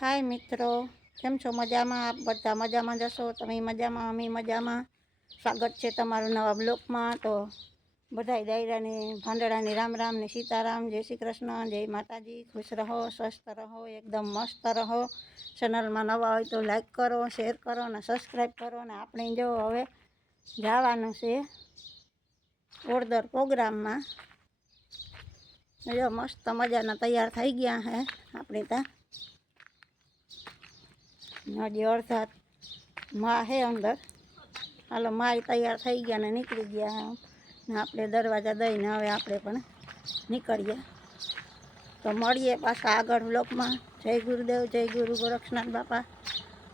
हाय मित्रों, केम छो? मजामां? आप बधा मजामां जशो? तमे मजामां, अमे मजामां। स्वागत है तमारुं नवा ब्लॉग में। तो बधाई दायराने भांडड़ाने राम राम ने सीताराम। जय श्री कृष्ण, जय माताजी। खुश रहो, स्वस्थ रहो, एकदम मस्त रहो। चेनल में नवा हो तो लाइक करो, शेर करो ने सब्सक्राइब करो। ने आपणे जो हवे जवानुं छे ओरदर प्रोग्राम में। जो मस्त मजाना तैयार थई गया है आपणे त्यां। हजी अर्धा माँ है अंदर। हालो माँ तैयार थई गया ने निकली गया है। आपणे दरवाजा दईने हवे आपणे पण निकळीए। तो मळीए पाछा आगळ ब्लॉक में। जय गुरुदेव, जय गुरु गोरक्षनाथ बापा।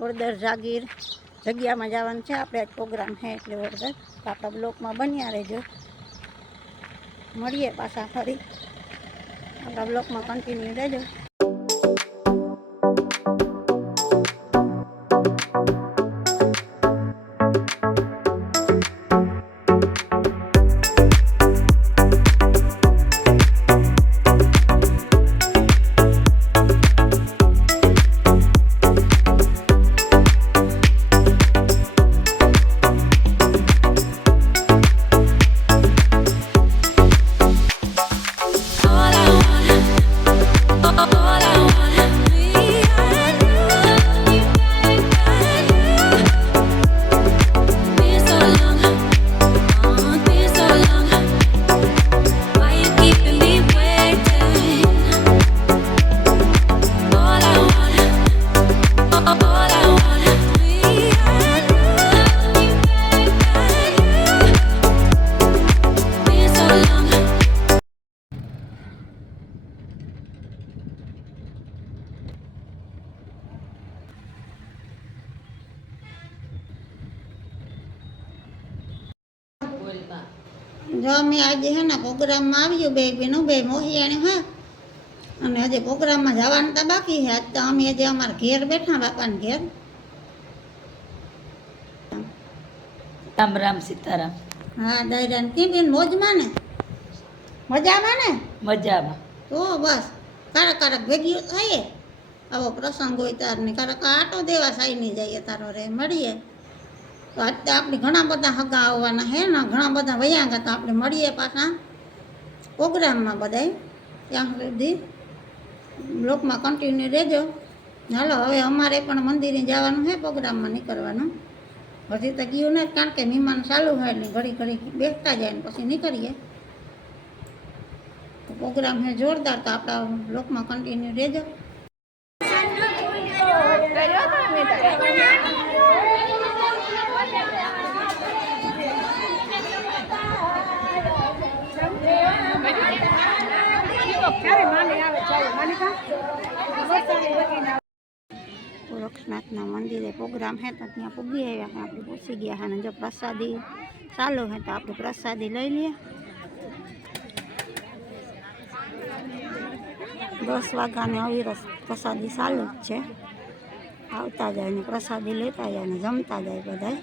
ओरदर जागीर जग्या में जवानुं छे आपणे। आज प्रोग्राम है एटले ओरदर। तो आपणा ब्लॉक में बन्या रहेजो। मळीए पाछा फरी आपणा ब्लॉक में कन्टिन्यू रहेजो। जो अमे आज है ना प्रोग्राम में आव्यु बे बेनू बे मोहियाणी है अने हजे प्रोग्राम में जवानुं तो बाकी है। आज तो अमे हजे अमारा घेर बैठा बापाने घेर। राम राम सीताराम। हाँ दायरान की बेन मौजमां ने मजामां ने मजामां। तो बस कारक कारक भेगी थाईए। आवो प्रसंग होय तार ने कारक आटो देवा साई नहीं जाइए तारो रे मळीए। तो आज तो आपणे घणा बधा हगा आववाना है ने घणा बधा वया गया। तो आपणे मळीए पाछा प्रोग्राम में बधाई त्यां सुधी ब्लॉक में कन्टिन्यू रहेजो। हालो हवे अमारे पण मंदिरे जवानुं है प्रोग्राम में निकळवानुं। हजी तो गयुं नहीं कारण के मेहमान चालू है એટલે घड़ी घड़ी बेसता जाए पछी निकळीए। तो प्रोग्राम है जोरदार। तो आपणा ब्लॉक में कन्टिन्यू रहेजो। गोरक्षनाथ मंदिर प्रोग्राम है तो त्या पुगी आया है। आप पहुंची गया है। जो प्रसादी चालू है तो आप प्रसादी लई लीए। 10 वाग्या ने अविरत प्रसादी चालू है। आवता जाए ने प्रसादी लेता जाए ने जमता जाए बधाई।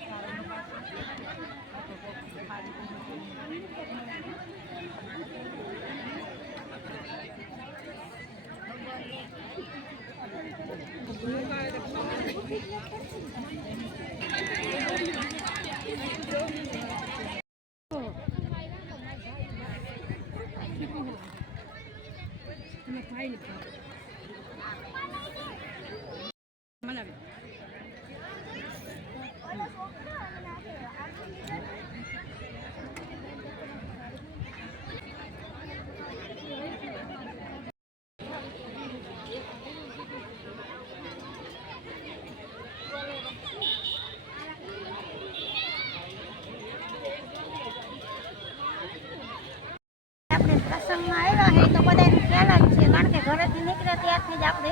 प्रसंग में आया है तो बधाई ख्याल है कारण के घर थी निकले त्यारथी ज आपणे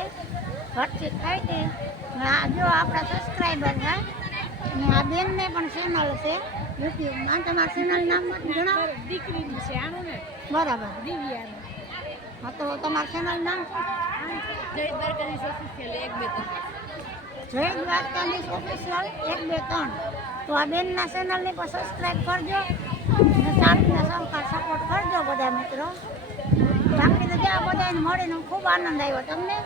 घरचीत खाई थी। जो आपड़ा सब्सक्राइबर है आ बेन ने पण चेनल है यूट्यूब में। तमारा चेनल नाम जणावो। दीकरी छे आनो ने बराबर दिव्या। हाँ तो तमारा चेनल नाम जय द्वारकाधीश ऑफिशियल 1 2 3 जय द्वारकाधीश ऑफिशियल 1 2 3। तो आ बेन ना चेनल ने पर सब्सक्राइब करजो। साथ में सहकार सपोर्ट करजो बधा मित्रों। बाकी तो ज्यादा बधाने मळीने खूब आनंद आव्यो। तमने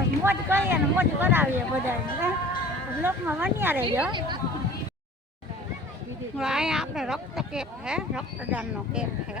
મોજ કરીએ ને મોજ કરાવીએ બધાને બ્લોકમાં બન્યા રહેજો. અહીંયા આપણે રક્ત કેમ્પ છે, રક્તદાનનો કેમ્પ છે.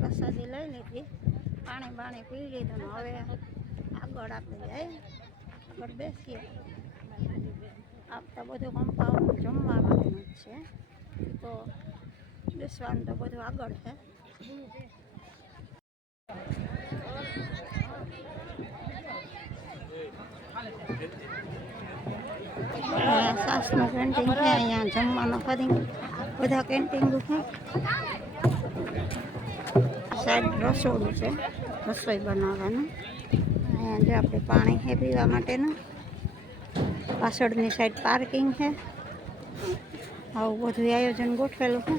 પ્રસાદી લઈ લીધી, પાણી બાણી પી લીધું ને હવે આગળ આપણે જઈએ, આગળ બેસીએ. આપતા બધું કમ્પાઉન્ડ જમવા માટેનું જ છે, તો બેસવાનું તો બધું આગળ છે. સાસનું કેન્ટીન છે, અહીંયા જમવાનું ફરી બધા કેન્ટીન છે. સાઈડ રસોડું છે, રસોઈ બનાવવાનું. અહીંયા જો આપણે પાણી છે પીવા માટેનું, પાછળની સાઈડ પાર્કિંગ છે. આવું બધું આયોજન ગોઠવેલું છે.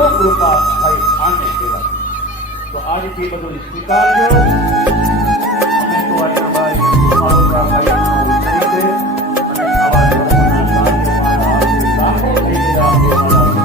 દેવો કૃપા થઈ આને કહેવાય. તો આજથી બધું સ્વીકારજો. અમે તો આટલાભાઈ મારો ભાઈનો વિષય છે અને આવા ધર્મના કાર્ય મારા લાખો થઈ ગયા છે મારા.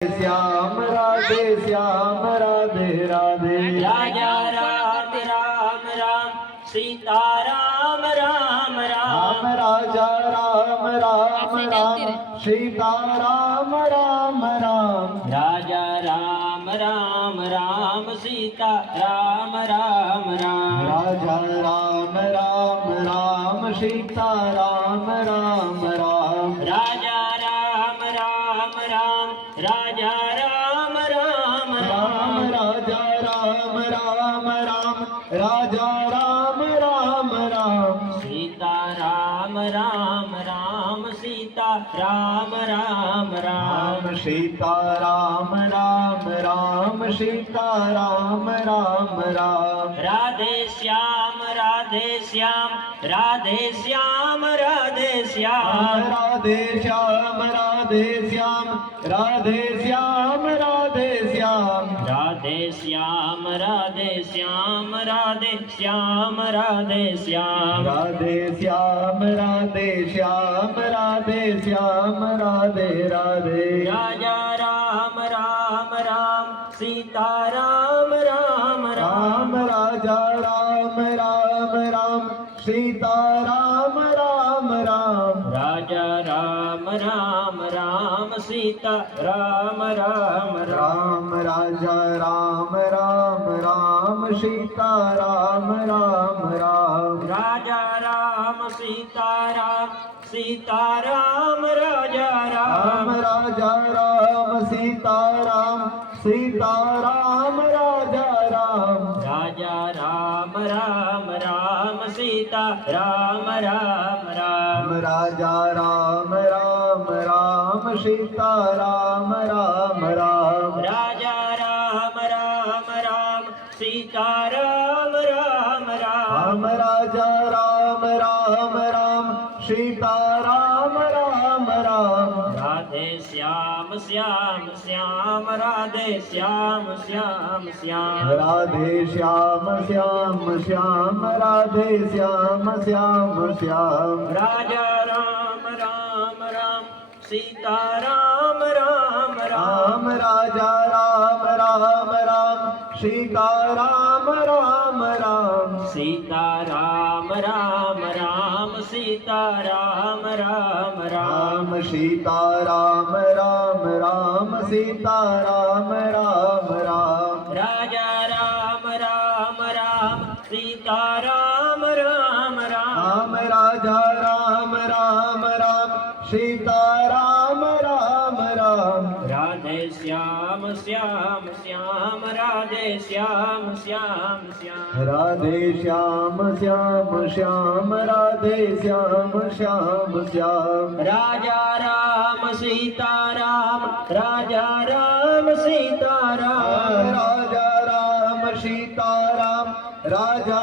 श्याम राधे श्याम राधे राधे राजा राम राम राम सीता राम राम राम राम राजा राम राम राम सीता राम राम राम राजा राम राम राम सीता राम राम राम राजा राम राम राम सीता राम राम राम राजा राम राम राम राजा राम राम राम राम राजा राम राम राम राजा राम राम राम सीता राम राम राम सीता राम राम राम राम सीता राम राम राम सीता राम राम राम राधे श्याम राधे श्याम राधे श्याम राधे श्याम राधे श्याम राधे श्याम राधे श्याम राधे श्याम राधे श्याम राधे श्याम राधे श्याम राधे श्याम राधे श्याम राधे श्याम राधे श्याम राधे राधे राजा राम राम राम सीता राम राम राम राम राजा राम राम राम सीता राम राम राम राजा राम राम राम सीता राम राम राम राम राजा राम राम राम सीता राम राम राम राजा राम सीता राम सीता राम राजा राम राम राजा राम सीता राम सीता राम राजा राम राजा राम राम राम सीता राम राम राम राम राजा राम राम राम सीता राम राम राम राजा राम राम राम सीता राम राम राम राम राजा राम राम राम सीता राम राम राम राधे श्याम श्याम श्याम राधे श्याम श्याम श्याम राधे श्याम श्याम श्याम राधे श्याम श्याम श्याम राजा राम राम राम सीता राम राम राम राम राजा राम राम राम सीता राम राम राम सीता राम राम राम सीता राम राम राम राम सीता राम राम राम सीता राम राम राम राजा राम राम राम सीता राम राम राम राम राजा राम राम राम सीता राम राम राम राधे श्याम श्याम श्याम राधे श्याम श्याम श्याम राधे श्याम श्याम श्याम राधे श्याम श्याम श्याम राजा राम सीता राम राजा राम सीता राम राजा राम सीता राम राजा